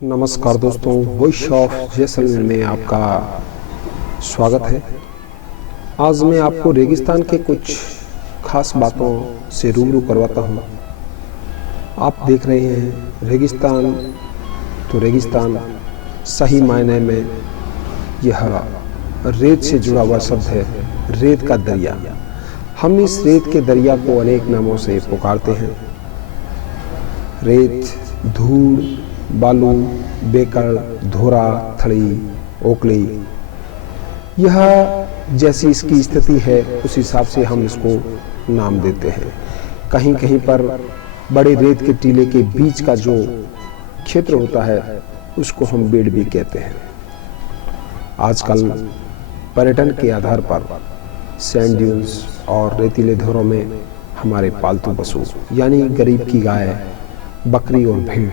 नमस्कार दोस्तों, voice of Jaisalmer में आपका स्वागत है। आज मैं आपको रेगिस्तान के कुछ खास बातों से रूबरू करवाता हूँ। आप देख रहे हैं रेगिस्तान, तो रेगिस्तान सही मायने में यह रेत से जुड़ा हुआ शब्द है, रेत का दरिया। हम इस रेत के दरिया को अनेक नामों से पुकारते हैं। रेत, धूल, बालू, बेकड़, धोरा, थड़ी, ओकली, यह जैसी इसकी स्थिति है उस हिसाब से हम इसको नाम देते हैं। कहीं कहीं पर बड़े रेत के टीले के बीच का जो क्षेत्र होता है उसको हम बेड़ भी कहते हैं। आजकल पर्यटन के आधार पर सैंड ड्यून्स और रेतीले धोरों में हमारे पालतू पशु यानी गरीब की गाय, बकरी और भेड़,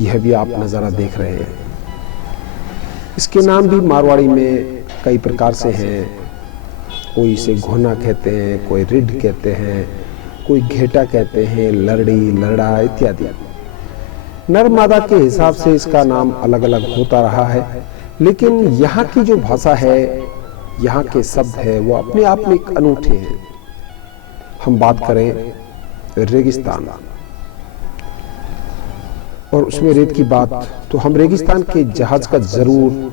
यह भी आप नज़ारा देख रहे हैं। इसके नाम भी मारवाड़ी में कई प्रकार से हैं। कोई इसे घोना कहते हैं, कोई रिड कहते हैं, कोई घेटा कहते हैं, लरड़ी, लरड़ा इत्यादि। नर मादा के हिसाब से इसका नाम अलग अलग होता रहा है, लेकिन यहाँ की जो भाषा है, यहाँ के शब्द है, वो अपने आप में एक अनूठे हैं। हम बात करें रेगिस्तान और उसमें रेत की बात, तो हम रेगिस्तान के जहाज का जरूर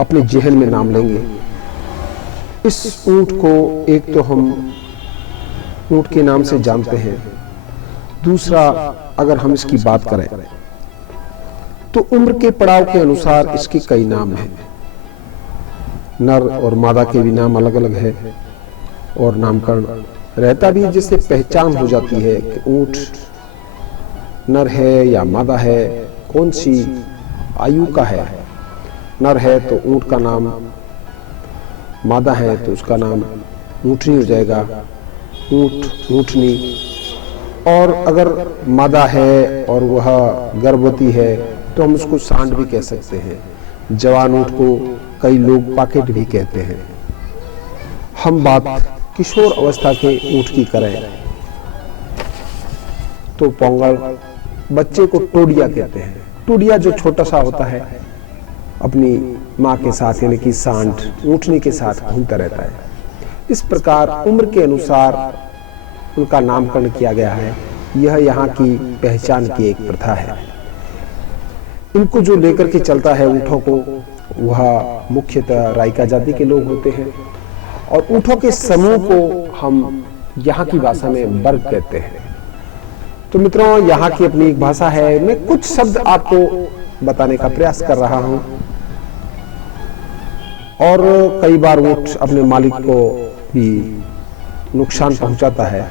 अपने जहन में नाम लेंगे। इस ऊंट को एक तो हम ऊंट के नाम से जानते हैं, दूसरा अगर हम इसकी बात करें तो उम्र के पड़ाव के अनुसार इसके कई नाम हैं। नर और मादा के भी नाम अलग अलग है और नामकरण रहता भी, जिससे पहचान हो जाती है कि ऊंट नर है या मादा है, कौन सी आयु का है। नर है तो ऊंट का नाम, मादा है तो उसका नाम ऊंटनी हो जाएगा, ऊंट, ऊंटनी। और अगर मादा है और वह गर्भवती है तो हम उसको सांड भी कह सकते हैं। जवान ऊंट को कई लोग पाकेट भी कहते हैं। हम बात किशोर अवस्था के ऊंट की करें तो पोंगल, बच्चे को टोडिया कहते हैं। टोडिया जो छोटा सा होता है अपनी माँ के साथ यानी कि सांड, ऊँटनी के साथ घूमता रहता है। इस प्रकार उम्र के अनुसार उनका नामकरण किया गया है। यह यहाँ की पहचान की एक प्रथा है। इनको जो लेकर के चलता है ऊँटों को, वह मुख्यतः राइका जाति के लोग होते हैं और ऊँटों के समूह को हम यहाँ की भाषा में वर्ग कहते हैं। तो मित्रों, यहाँ की अपनी एक भाषा है। मैं कुछ शब्द आपको बताने का प्रयास कर रहा हूँ और कई बार ऊँट अपने मालिक को भी नुकसान पहुंचाता है।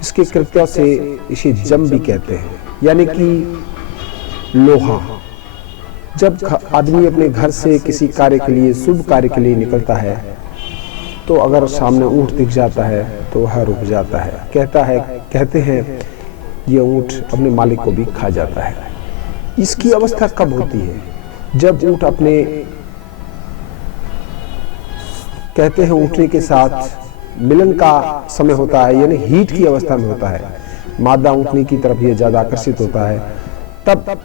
इसके कृत्य से इसे जम भी कहते हैं, यानी कि लोहा। जब आदमी अपने घर से किसी कार्य के लिए, शुभ कार्य के लिए निकलता है तो अगर सामने ऊँट दिख जाता है तो वह रुक जाता है। कहते हैं ये ऊँट अपने मालिक को भी खा जाता है। इसकी अवस्था कब होती है? जब ऊँट अपने, कहते हैं ऊँटनी के साथ मिलन का समय होता है, यानी हीट की अवस्था में होता है। मादा ऊँटनी की तरफ ये ज्यादा आकर्षित होता है। तब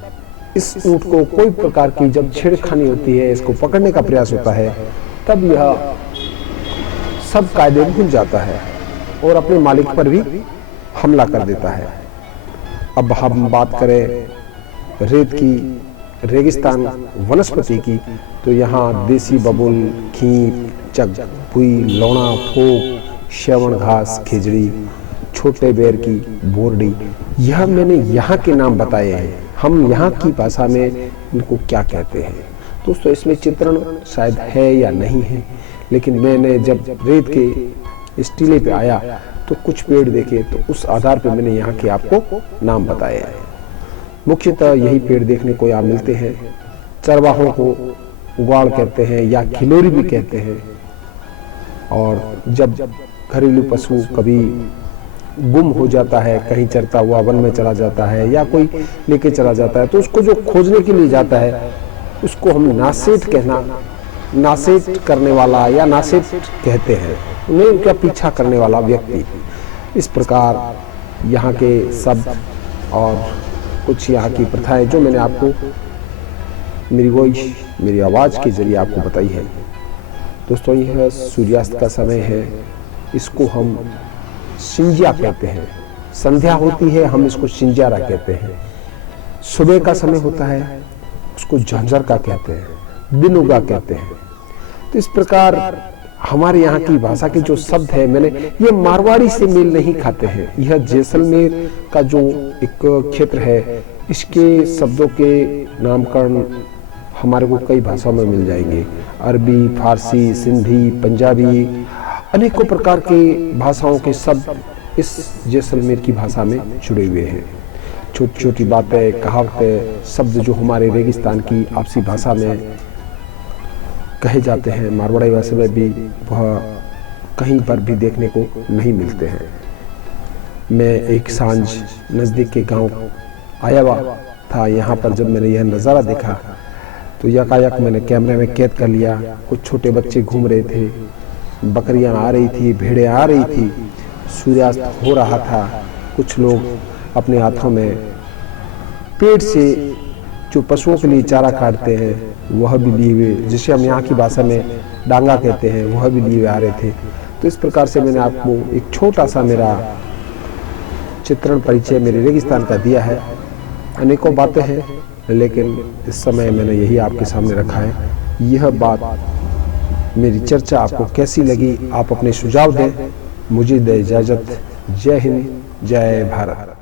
इस ऊँट को कोई प्रकार की जब छेड़खानी होती है, इसको पकड़ने का प्रयास होता है, तब यह सब कायदे भूल जाता है और अपने मालिक पर भी हमला कर देता है। अब हम बात करें रेत की, रेगिस्तान वनस्पति की, तो यहाँ देसी बबुल, खींप, चक, पुई, लौना, फोक, श्रवण घास, खिजड़ी, छोटे बेर की बोरडी, यह मैंने यहाँ के नाम बताए हैं। हम यहाँ की भाषा में इनको क्या कहते हैं दोस्तों, इसमें चित्रण शायद है या नहीं है, लेकिन मैंने जब रेत के इस टीले पे आया तो कुछ पेड़ देखे, तो उस आधार पे मैंने यहाँ के आपको नाम बताए हैं। मुख्यतः यही पेड़ देखने को यहाँ मिलते हैं। चरवाहों को उगाड़ कहते हैं या खिलोरी भी कहते हैं। और जब घरेलू पशु कभी गुम हो जाता है, कहीं चरता हुआ वन में चला जाता है या कोई लेके चला जाता है, तो उसको जो खोजने के लिए जाता है उसको हम नासेट करने वाला या नासेट कहते हैं, उन्हें उनका पीछा करने वाला व्यक्ति। इस प्रकार यहाँ के शब्द और कुछ यहाँ की प्रथाएं जो मैंने आपको मेरी वॉइस, मेरी आवाज़ के जरिए आपको बताई है। दोस्तों, यह सूर्यास्त का समय है, इसको हम सिंजिया कहते हैं। संध्या होती है, हम इसको सिंजारा कहते हैं। सुबह का समय होता है, उसको झांझर का कहते हैं, दिन उगा कहते हैं। तो इस प्रकार हमारे यहाँ की भाषा के जो शब्द है, मैंने ये मारवाड़ी से मेल नहीं खाते हैं। यह जैसलमेर का जो एक क्षेत्र है, इसके शब्दों के नामकरण हमारे को कई भाषाओं में मिल जाएंगे। अरबी, फारसी, सिंधी, पंजाबी, अनेकों प्रकार की भाषाओं के शब्द इस जैसलमेर की भाषा में जुड़े हुए हैं। छोटी छोटी बातें, कहावतें, शब्द जो हमारे रेगिस्तान की आपसी भाषा में कहे जाते हैं, मारवाड़ी भाषा में भी वह कहीं पर भी देखने को नहीं मिलते हैं। मैं एक सांझ नज़दीक के गांव आया हुआ था। यहाँ पर जब मैंने यह नज़ारा देखा तो यकायक मैंने कैमरे में कैद कर लिया। कुछ छोटे बच्चे घूम रहे थे, बकरियां आ रही थी, भेड़ें आ रही थी, सूर्यास्त हो रहा था। कुछ लोग अपने हाथों में पेड़ से जो पशुओं के लिए चारा काटते हैं वह भी लिए हुए, जिसे हम यहाँ की भाषा में डांगा कहते हैं, वह भी लिए हुए आ रहे थे। तो इस प्रकार से मैंने आपको एक छोटा सा मेरा चित्रण परिचय मेरे रेगिस्तान का दिया है। अनेकों बातें हैं, लेकिन इस समय मैंने यही आपके सामने रखा है। यह बात, मेरी चर्चा आपको कैसी लगी, आप अपने सुझाव दें। मुझे दे इजाज़त। जय हिंद, जय भारत।